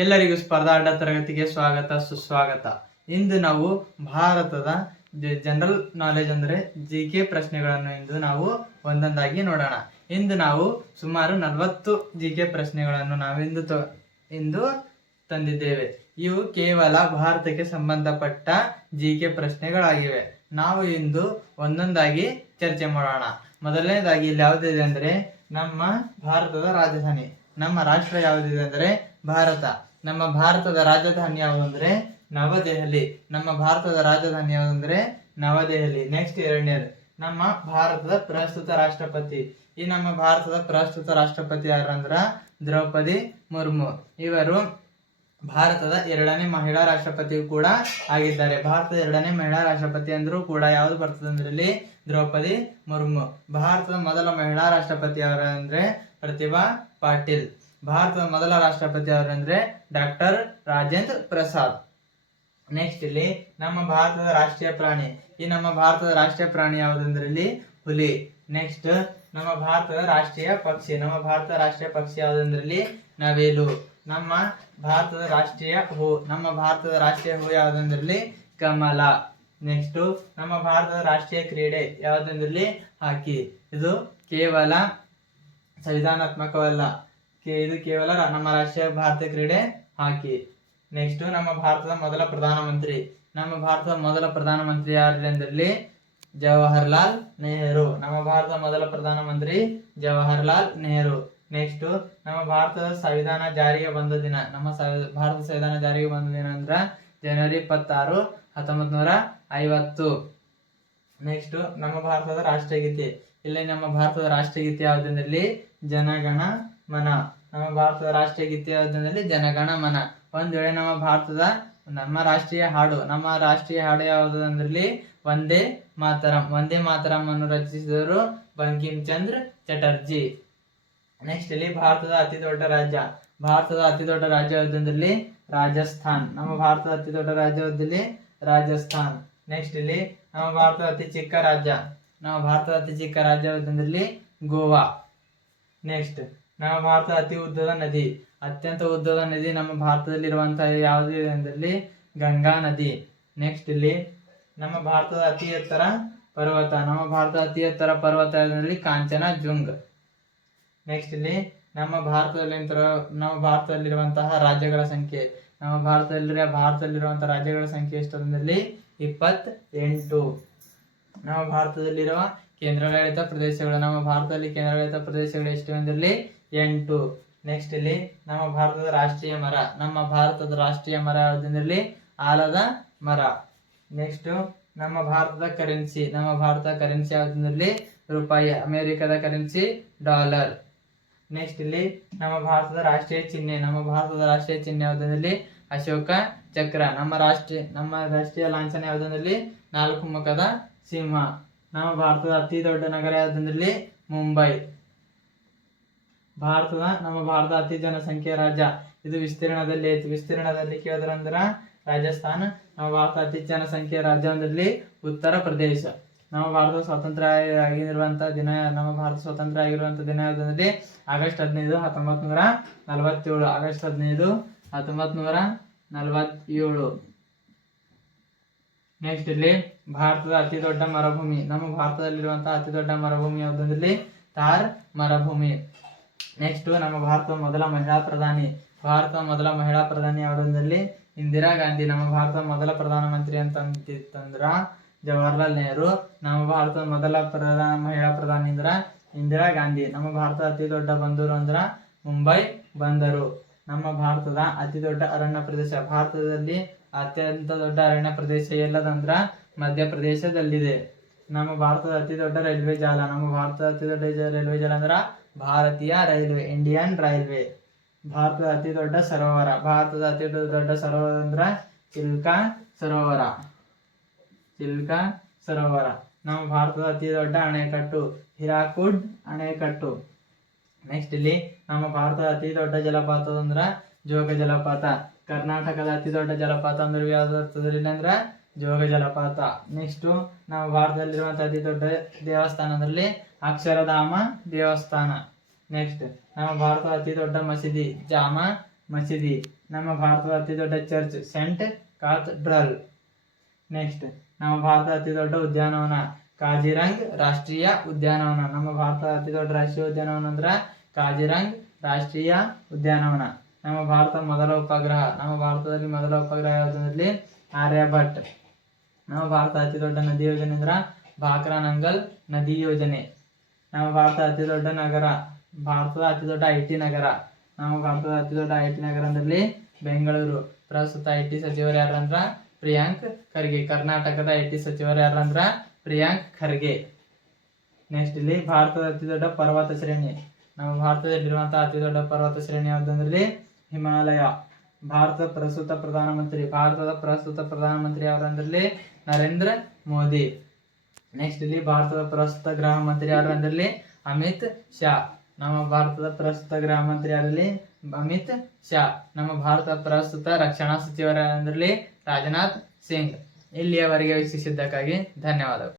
ಎಲ್ಲರಿಗೂ ಸ್ಪರ್ಧಾಟ ತರಗತಿಗೆ ಸ್ವಾಗತ ಸುಸ್ವಾಗತ. ಇಂದು ನಾವು ಭಾರತದ ಜನರಲ್ ನಾಲೆಜ್ ಅಂದ್ರೆ ಜಿಕೆ ಪ್ರಶ್ನೆಗಳನ್ನು ಇಂದು ನಾವು ಒಂದೊಂದಾಗಿ ನೋಡೋಣ. ಇಂದು ನಾವು ಸುಮಾರು 40 ಜಿಕೆ ಪ್ರಶ್ನೆಗಳನ್ನು ಇಂದು ತಂದಿದ್ದೇವೆ. ಇವು ಕೇವಲ ಭಾರತಕ್ಕೆ ಸಂಬಂಧಪಟ್ಟ ಜಿಕೆ ಪ್ರಶ್ನೆಗಳಾಗಿವೆ. ನಾವು ಇಂದು ಒಂದೊಂದಾಗಿ ಚರ್ಚೆ ಮಾಡೋಣ. ಮೊದಲನೇದಾಗಿ ಇಲ್ಲಿ ಯಾವುದಿದೆ ಅಂದ್ರೆ ನಮ್ಮ ಭಾರತದ ರಾಜಧಾನಿ, ನಮ್ಮ ರಾಷ್ಟ್ರ ಯಾವುದಿದೆ ಅಂದ್ರೆ ಭಾರತ. ನಮ್ಮ ಭಾರತದ ರಾಜಧಾನಿ ಯಾವುದಂದ್ರೆ ನವದೆಹಲಿ. ನಮ್ಮ ಭಾರತದ ರಾಜಧಾನಿ ಯಾವುದಂದ್ರೆ ನವದೆಹಲಿ. ನೆಕ್ಸ್ಟ್ ಎರಡನೇದು ನಮ್ಮ ಭಾರತದ ಪ್ರಸ್ತುತ ರಾಷ್ಟ್ರಪತಿ. ಈ ನಮ್ಮ ಭಾರತದ ಪ್ರಸ್ತುತ ರಾಷ್ಟ್ರಪತಿ ಯಾರಂದ್ರ ದ್ರೌಪದಿ ಮುರ್ಮು. ಇವರು ಭಾರತದ 2ನೇ ಮಹಿಳಾ ರಾಷ್ಟ್ರಪತಿ ಕೂಡ ಆಗಿದ್ದಾರೆ. ಭಾರತದ 2ನೇ ಮಹಿಳಾ ರಾಷ್ಟ್ರಪತಿ ಅಂದ್ರೂ ಕೂಡ ಯಾವ್ದು ಬರ್ತದೆ ಅಂದ್ರೆ ಇಲ್ಲಿ ದ್ರೌಪದಿ ಮುರ್ಮು. ಭಾರತದ ಮೊದಲ ಮಹಿಳಾ ರಾಷ್ಟ್ರಪತಿ ಅವರಂದ್ರೆ ಪ್ರತಿಭಾ ಪಾಟೀಲ್. ಭಾರತದ ಮೊದಲ ರಾಷ್ಟ್ರಪತಿ ಅವರಂದ್ರೆ ಡಾಕ್ಟರ್ ರಾಜೇಂದ್ರ ಪ್ರಸಾದ್. ನೆಕ್ಸ್ಟ್ ಇಲ್ಲಿ ನಮ್ಮ ಭಾರತದ ರಾಷ್ಟ್ರೀಯ ಪ್ರಾಣಿ. ಈ ನಮ್ಮ ಭಾರತದ ರಾಷ್ಟ್ರೀಯ ಪ್ರಾಣಿ ಯಾವುದಂದ್ರೆ ಇಲ್ಲಿ ಹುಲಿ. ನೆಕ್ಸ್ಟ್ ನಮ್ಮ ಭಾರತದ ರಾಷ್ಟ್ರೀಯ ಪಕ್ಷಿ. ನಮ್ಮ ಭಾರತದ ರಾಷ್ಟ್ರೀಯ ಪಕ್ಷಿ ಯಾವುದಂದ್ರೆ ಇಲ್ಲಿ ನವಿಲು. ನಮ್ಮ ಭಾರತದ ರಾಷ್ಟ್ರೀಯ ಹೂ. ನಮ್ಮ ಭಾರತದ ರಾಷ್ಟ್ರೀಯ ಹೂ ಯಾವುದಂದ್ರೆ ಇಲ್ಲಿ ಕಮಲ. ನೆಕ್ಸ್ಟ್ ನಮ್ಮ ಭಾರತದ ರಾಷ್ಟ್ರೀಯ ಕ್ರೀಡೆ ಯಾವುದಂದ್ರೆ ಇಲ್ಲಿ ಹಾಕಿ. ಇದು ಕೇವಲ ಸಂವಿಧಾನಾತ್ಮಕವಲ್ಲ, ಇದು ಕೇವಲ ನಮ್ಮ ರಾಷ್ಟ್ರೀಯ ಭಾರತೀಯ ಕ್ರೀಡೆ ಹಾಕಿ. ನೆಕ್ಸ್ಟ್ ನಮ್ಮ ಭಾರತದ ಮೊದಲ ಪ್ರಧಾನಮಂತ್ರಿ. ನಮ್ಮ ಭಾರತದ ಮೊದಲ ಪ್ರಧಾನಮಂತ್ರಿ ಯಾರು ಅಂದ್ರೆ ಜವಾಹರ್ಲಾಲ್ ನೆಹರು. ನಮ್ಮ ಭಾರತದ ಮೊದಲ ಪ್ರಧಾನಮಂತ್ರಿ ಜವಾಹರ್ಲಾಲ್ ನೆಹರು. ನೆಕ್ಸ್ಟ್ ನಮ್ಮ ಭಾರತದ ಸಂವಿಧಾನ ಜಾರಿಗೆ ಬಂದ ದಿನ. ನಮ್ಮ ಭಾರತ ಸಂವಿಧಾನ ಜಾರಿಗೆ ಬಂದ ದಿನ ಅಂದ್ರ ಜನವರಿ 26, 1950. ನೆಕ್ಸ್ಟ್ ನಮ್ಮ ಭಾರತದ ರಾಷ್ಟ್ರಗೀತೆ. ಇಲ್ಲಿ ನಮ್ಮ ಭಾರತದ ರಾಷ್ಟ್ರಗೀತೆ ಯಾವುದಂದ್ರೆ ಜನಗಣ ಮನ. ನಮ್ಮ ಭಾರತದ ರಾಷ್ಟ್ರೀಯ ಗೀತೆ ಯಾವುದಂದ್ರೆ ಜನಗಣ ಮನ. ಒಂದ್ ವೇಳೆ ನಮ್ಮ ರಾಷ್ಟ್ರೀಯ ಹಾಡು ಯಾವುದು ಅಂದ್ರೆ ವಂದೇ ಮಾತರಂ. ವಂದೇ ಮಾತರಂ ಅನ್ನು ರಚಿಸಿದವರು ಬಂಕಿಮ್ ಚಂದ್ರ ಚಟರ್ಜಿ. ನೆಕ್ಸ್ಟ್ ಇಲ್ಲಿ ಭಾರತದ ಅತಿ ದೊಡ್ಡ ರಾಜ್ಯ. ಭಾರತದ ಅತಿ ದೊಡ್ಡ ರಾಜ್ಯ ಯಾವುದಂದ್ರೆ ರಾಜಸ್ಥಾನ್. ನಮ್ಮ ಭಾರತದ ಅತಿ ದೊಡ್ಡ ರಾಜ್ಯ ಯಾವುದಲ್ಲಿ ರಾಜಸ್ಥಾನ್. ನೆಕ್ಸ್ಟ್ ಇಲ್ಲಿ ನಮ್ಮ ಭಾರತದ ಅತಿ ಚಿಕ್ಕ ರಾಜ್ಯ. ನಮ್ಮ ಭಾರತದ ಅತಿ ಚಿಕ್ಕ ರಾಜ್ಯ ಯಾವುದಂದ್ರೆ ಗೋವಾ. ನೆಕ್ಸ್ಟ್ ನಮ್ಮ ಭಾರತದ ಅತಿ ಉದ್ದದ ನದಿ. ಅತ್ಯಂತ ಉದ್ದದ ನದಿ ನಮ್ಮ ಭಾರತದಲ್ಲಿರುವಂತಹ ಯಾವುದು ಅಂದ್ರೆ ಗಂಗಾ ನದಿ. ನೆಕ್ಸ್ಟ್ ಇಲ್ಲಿ ನಮ್ಮ ಭಾರತದ ಅತಿ ಎತ್ತರ ಪರ್ವತ. ನಮ್ಮ ಭಾರತದ ಅತಿ ಎತ್ತರ ಪರ್ವತ ಅಂದ್ರೆ ಕಾಂಚನ ಜುಂಗ್. ನೆಕ್ಸ್ಟ್ ಇಲ್ಲಿ ನಮ್ಮ ಭಾರತದಲ್ಲಿರುವಂತಹ ರಾಜ್ಯಗಳ ಸಂಖ್ಯೆ. ನಮ್ಮ ಭಾರತದಲ್ಲಿರುವಂತಹ ರಾಜ್ಯಗಳ ಸಂಖ್ಯೆ ಎಷ್ಟು ಅಂದ್ರೆ 28. ನಮ್ಮ ಭಾರತದಲ್ಲಿರುವ ಕೇಂದ್ರಾಡಳಿತ ಪ್ರದೇಶಗಳು. ನಮ್ಮ ಭಾರತದಲ್ಲಿ ಕೇಂದ್ರಾಡಳಿತ ಪ್ರದೇಶಗಳು ಎಷ್ಟು ಅಂದ್ರೆ 8. ನೆಕ್ಸ್ಟ್ ಇಲ್ಲಿ ನಮ್ಮ ಭಾರತದ ರಾಷ್ಟ್ರೀಯ ಮರ. ನಮ್ಮ ಭಾರತದ ರಾಷ್ಟ್ರೀಯ ಮರ ಯಾವುದಂದ್ರೆ ಆಲದ ಮರ. ನೆಕ್ಸ್ಟ್ ನಮ್ಮ ಭಾರತದ ಕರೆನ್ಸಿ. ನಮ್ಮ ಭಾರತದ ಕರೆನ್ಸಿ ಯಾವುದಂದ್ರೆ ರೂಪಾಯಿ. ಅಮೆರಿಕದ ಕರೆನ್ಸಿ ಡಾಲರ್. ನೆಕ್ಸ್ಟ್ ಇಲ್ಲಿ ನಮ್ಮ ಭಾರತದ ರಾಷ್ಟ್ರೀಯ ಚಿಹ್ನೆ. ನಮ್ಮ ಭಾರತದ ರಾಷ್ಟ್ರೀಯ ಚಿಹ್ನೆ ಯಾವುದಂದ್ರೆ ಅಶೋಕ ಚಕ್ರ. ನಮ್ಮ ರಾಷ್ಟ್ರೀಯ ಲಾಂಛನ ಯಾವುದಂದ್ರೆ 4 ಮುಖದ ಸಿಂಹ. ನಮ್ಮ ಭಾರತದ ಅತಿ ದೊಡ್ಡ ನಗರ ಯಾವುದಂದ್ರೆ ಮುಂಬೈ. ನಮ್ಮ ಭಾರತದ ಅತಿ ಜನಸಂಖ್ಯೆ ರಾಜ್ಯ. ಇದು ವಿಸ್ತೀರ್ಣದಲ್ಲಿ ಕೇಳಿದ್ರಂದ್ರ ರಾಜಸ್ಥಾನ. ನಮ್ಮ ಭಾರತದ ಅತಿ ಜನಸಂಖ್ಯೆ ರಾಜ್ಯ ಅಂದ್ರೆ ಉತ್ತರ ಪ್ರದೇಶ. ನಮ್ಮ ಭಾರತ ಸ್ವತಂತ್ರ ಆಗಿರುವಂತಹ ದಿನ ಯಾವುದಂದ್ರೆ ಆಗಸ್ಟ್ 15, 1947. ಆಗಸ್ಟ್ 15, 1947. ನೆಕ್ಸ್ಟ್ ಇಲ್ಲಿ ಭಾರತದ ಅತಿ ದೊಡ್ಡ ಮರುಭೂಮಿ. ನಮ್ಮ ಭಾರತದಲ್ಲಿರುವಂತಹ ಅತಿ ದೊಡ್ಡ ಮರುಭೂಮಿ ಯಾವುದಂದ್ರೆ ಥಾರ್ ಮರುಭೂಮಿ. ನೆಕ್ಸ್ಟ್ ನಮ್ಮ ಭಾರತದ ಮೊದಲ ಮಹಿಳಾ ಪ್ರಧಾನಿ. ಭಾರತದ ಮೊದಲ ಮಹಿಳಾ ಪ್ರಧಾನಿ ಯಾವುದಂದ್ರೆ ಇಂದಿರಾ ಗಾಂಧಿ. ನಮ್ಮ ಭಾರತದ ಮೊದಲ ಪ್ರಧಾನಮಂತ್ರಿ ಅಂತಂದ್ರ ಜವಾಹರ್ಲಾಲ್ ನೆಹರು. ನಮ್ಮ ಭಾರತದ ಮೊದಲ ಮಹಿಳಾ ಪ್ರಧಾನಿ ಅಂದ್ರ ಇಂದಿರಾ ಗಾಂಧಿ. ನಮ್ಮ ಭಾರತದ ಅತಿ ದೊಡ್ಡ ಬಂದರು ಅಂದ್ರ ಮುಂಬೈ ಬಂದರು. ನಮ್ಮ ಭಾರತದ ಅತಿ ದೊಡ್ಡ ಅರಣ್ಯ ಪ್ರದೇಶ. ಭಾರತದಲ್ಲಿ ಅತ್ಯಂತ ದೊಡ್ಡ ಅರಣ್ಯ ಪ್ರದೇಶ ಎಲ್ಲದಂದ್ರ ಮಧ್ಯಪ್ರದೇಶದಲ್ಲಿದೆ. ನಮ್ಮ ಭಾರತದ ಅತಿ ದೊಡ್ಡ ರೈಲ್ವೆ ಜಾಲ. ನಮ್ಮ ಭಾರತದ ಅತಿ ದೊಡ್ಡ ರೈಲ್ವೆ ಜಾಲ ಅಂದ್ರ ಭಾರತೀಯ ರೈಲ್ವೆ, ಇಂಡಿಯನ್ ರೈಲ್ವೆ. ಭಾರತದ ಅತಿ ದೊಡ್ಡ ಸರೋವರ. ಭಾರತದ ಅತಿ ದೊಡ್ಡ ಸರೋವರ ಅಂದ್ರ ಚಿಲ್ಕಾ ಸರೋವರ. ನಮ್ಮ ಭಾರತದ ಅತಿ ದೊಡ್ಡ ಅಣೆಕಟ್ಟು ಹಿರಾಕುಡ್ ಅಣೆಕಟ್ಟು. ನೆಕ್ಸ್ಟ್ ಇಲ್ಲಿ ನಮ್ಮ ಭಾರತದ ಅತಿ ದೊಡ್ಡ ಜಲಪಾತ ಅಂದ್ರ ಜೋಗ ಜಲಪಾತ. ಕರ್ನಾಟಕದ ಅತಿ ದೊಡ್ಡ ಜಲಪಾತ ಅಂದ್ರೆ ಯಾವ್ದು ಅಂದ್ರ ಜೋಗ ಜಲಪಾತ. ನೆಕ್ಸ್ಟ್ ನಮ್ಮ ಭಾರತದಲ್ಲಿರುವಂತಹ ಅತಿ ದೊಡ್ಡ ದೇವಸ್ಥಾನ ಅಂದ್ರೆ ಅಕ್ಷರಧಾಮ ದೇವಸ್ಥಾನ. ನೆಕ್ಸ್ಟ್ ನಮ್ಮ ಭಾರತದ ಅತಿ ದೊಡ್ಡ ಮಸೀದಿ ಜಾಮಾ ಮಸೀದಿ. ನಮ್ಮ ಭಾರತದ ಅತಿ ದೊಡ್ಡ ಚರ್ಚ್ ಸೆಂಟ್ ಕಾಥಡ್ರಲ್. ನೆಕ್ಸ್ಟ್ ನಮ್ಮ ಭಾರತದ ಅತಿ ದೊಡ್ಡ ಉದ್ಯಾನವನ ಕಾಜಿರಂಗ್ ರಾಷ್ಟ್ರೀಯ ಉದ್ಯಾನವನ. ನಮ್ಮ ಭಾರತದ ಅತಿ ದೊಡ್ಡ ರಾಷ್ಟ್ರೀಯ ಉದ್ಯಾನವನ ಅಂದ್ರ ಕಾಜಿರಂಗ್ ರಾಷ್ಟ್ರೀಯ ಉದ್ಯಾನವನ. ನಮ್ಮ ಭಾರತದ ಮೊದಲ ಉಪಗ್ರಹ, ನಮ್ಮ ಭಾರತದಲ್ಲಿ ಮೊದಲ ಉಪಗ್ರಹ ಯಾವುದಂದ್ರಲ್ಲಿ ಆರ್ಯಭಟ್. ನಮ್ಮ ಭಾರತದ ಅತಿ ದೊಡ್ಡ ನದಿ ಯೋಜನೆ ಅಂದ್ರ ಭಾಕ್ರಾನಂಗಲ್ ನದಿ ಯೋಜನೆ. ನಮ್ಮ ಭಾರತದ ಅತಿ ದೊಡ್ಡ ನಗರ, ಭಾರತದ ಅತಿ ದೊಡ್ಡ IT ನಗರ. ನಮ್ಮ ಭಾರತದ ಅತಿ ದೊಡ್ಡ IT ನಗರ ಅಂದ್ರಲ್ಲಿ ಬೆಂಗಳೂರು. ಪ್ರಸ್ತುತ IT ಸಚಿವರು ಯಾರಂದ್ರ ಪ್ರಿಯಾಂಕ್ ಖರ್ಗೆ. ಕರ್ನಾಟಕದ IT ಸಚಿವರು ಯಾರಂದ್ರ ಪ್ರಿಯಾಂಕ್ ಖರ್ಗೆ. ನೆಕ್ಸ್ಟ್ ಇಲ್ಲಿ ಭಾರತದ ಅತಿ ದೊಡ್ಡ ಪರ್ವತ ಶ್ರೇಣಿ. ನಮ್ಮ ಭಾರತದಲ್ಲಿರುವಂತಹ ಅತಿ ದೊಡ್ಡ ಪರ್ವತ ಶ್ರೇಣಿ ಯಾವುದಂದ್ರಲ್ಲಿ ಹಿಮಾಲಯ. ಭಾರತದ ಪ್ರಸ್ತುತ ಪ್ರಧಾನಮಂತ್ರಿ ಯಾರಂದ್ರಲ್ಲಿ ನರೇಂದ್ರ ಮೋದಿ. ನೆಕ್ಸ್ಟ್ ಇಲ್ಲಿ ಭಾರತದ ಪ್ರಸ್ತುತ ಗೃಹ ಮಂತ್ರಿ ಯಾರು ಅಂದ್ರಲ್ಲಿ ಅಮಿತ್ ಶಾ. ನಮ್ಮ ಭಾರತದ ಪ್ರಸ್ತುತ ಗೃಹ ಮಂತ್ರಿ ಯಾರಲ್ಲಿ ಅಮಿತ್ ಶಾ. ನಮ್ಮ ಭಾರತದ ಪ್ರಸ್ತುತ ರಕ್ಷಣಾ ಸಚಿವರ ಅಂದ್ರಲ್ಲಿ ರಾಜನಾಥ್ ಸಿಂಗ್. ಇಲ್ಲಿಯವರೆಗೆ ವೀಕ್ಷಿಸಿದ್ದಕ್ಕಾಗಿ ಧನ್ಯವಾದಗಳು.